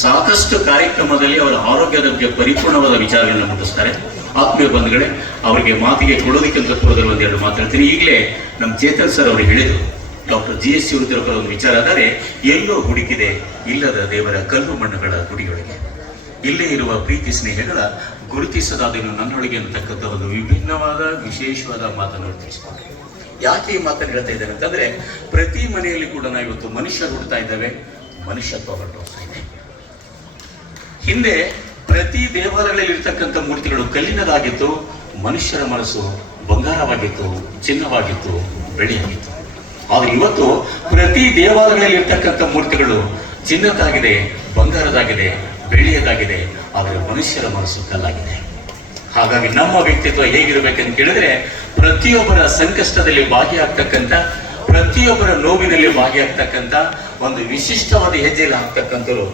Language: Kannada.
ಸಾಕಷ್ಟು ಕಾರ್ಯಕ್ರಮದಲ್ಲಿ ಅವರ ಆರೋಗ್ಯದ ಬಗ್ಗೆ ಪರಿಪೂರ್ಣವಾದ ವಿಚಾರಗಳನ್ನ ಮುಟ್ಟಿಸ್ತಾರೆ. ಆತ್ಮೀಯ ಬಂಧುಗಳೇ, ಅವರಿಗೆ ಮಾತಿಗೆ ಕೊಡೋದಕ್ಕಿಂತ ಪೂರ್ವದಲ್ಲಿ ಒಂದೆರಡು ಮಾತಾಡ್ತೀನಿ. ಈಗಲೇ ನಮ್ಮ ಚೇತನ್ ಸರ್ ಅವರು ಹೇಳಿದರು, ಡಾಕ್ಟರ್ GS ಶಿವರುದ್ರಪ್ಪರ ಒಂದು ವಿಚಾರ ಆದರೆ, ಎಲ್ಲೋ ಹುಡುಕಿದೆ ಇಲ್ಲದ ದೇವರ ಕಲ್ಲು ಮಣ್ಣುಗಳ ಗುಡಿಯೊಳಗೆ, ಇಲ್ಲೇ ಇರುವ ಪ್ರೀತಿ ಸ್ನೇಹಗಳ ಗುರುತಿಸದಾದೇನು ನನ್ನೊಳಗೆ ಅಂತಕ್ಕಂಥ ಒಂದು ವಿಭಿನ್ನವಾದ ವಿಶೇಷವಾದ ಮಾತನ್ನು ತಿಳಿಸ್ಕೊಂಡೆ. ಯಾಕೆ ಈ ಮಾತನ್ನು ಹೇಳ್ತಾ ಇದ್ದಾರೆ ಅಂತಂದ್ರೆ, ಪ್ರತಿ ಮನೆಯಲ್ಲಿ ಕೂಡ ನಾವು ಇವತ್ತು ಮನುಷ್ಯರು ಹುಡ್ತಾ ಇದ್ದೇವೆ, ಮನುಷ್ಯತ್ವ ಹೊರಟೋಗ್ತಾ ಇದೆ. ಹಿಂದೆ ಪ್ರತಿ ದೇವಾಲಯಗಳಲ್ಲಿ ಇರ್ತಕ್ಕಂಥ ಮೂರ್ತಿಗಳು ಕಲ್ಲಿನದಾಗಿತ್ತು, ಮನುಷ್ಯರ ಮನಸ್ಸು ಬಂಗಾರವಾಗಿತ್ತು, ಚಿನ್ನವಾಗಿತ್ತು, ಬೆಳ್ಳಿಯಾಗಿತ್ತು. ಆದ್ರೆ ಇವತ್ತು ಪ್ರತಿ ದೇವಾಲಯಗಳಲ್ಲಿ ಇರ್ತಕ್ಕಂಥ ಮೂರ್ತಿಗಳು ಚಿನ್ನದಾಗಿದೆ, ಬಂಗಾರದಾಗಿದೆ, ಬೆಳ್ಳಿಯದಾಗಿದೆ, ಆದರೆ ಮನುಷ್ಯರ ಮನಸ್ಸು ಕಲ್ಲಾಗಿದೆ. ಹಾಗಾಗಿ ನಮ್ಮ ವ್ಯಕ್ತಿತ್ವ ಹೇಗಿರ್ಬೇಕಂತ ಕೇಳಿದ್ರೆ, ಪ್ರತಿಯೊಬ್ಬರ ಸಂಕಷ್ಟದಲ್ಲಿ ಭಾಗಿಯಾಗ್ತಕ್ಕಂಥ, ಪ್ರತಿಯೊಬ್ಬರ ನೋವಿನಲ್ಲಿ ಭಾಗಿಯಾಗ್ತಕ್ಕಂಥ ಒಂದು ವಿಶಿಷ್ಟವಾದ ಹೆಜ್ಜೆಯಲ್ಲಿ ಹಾಕ್ತಕ್ಕಂಥವ್ರು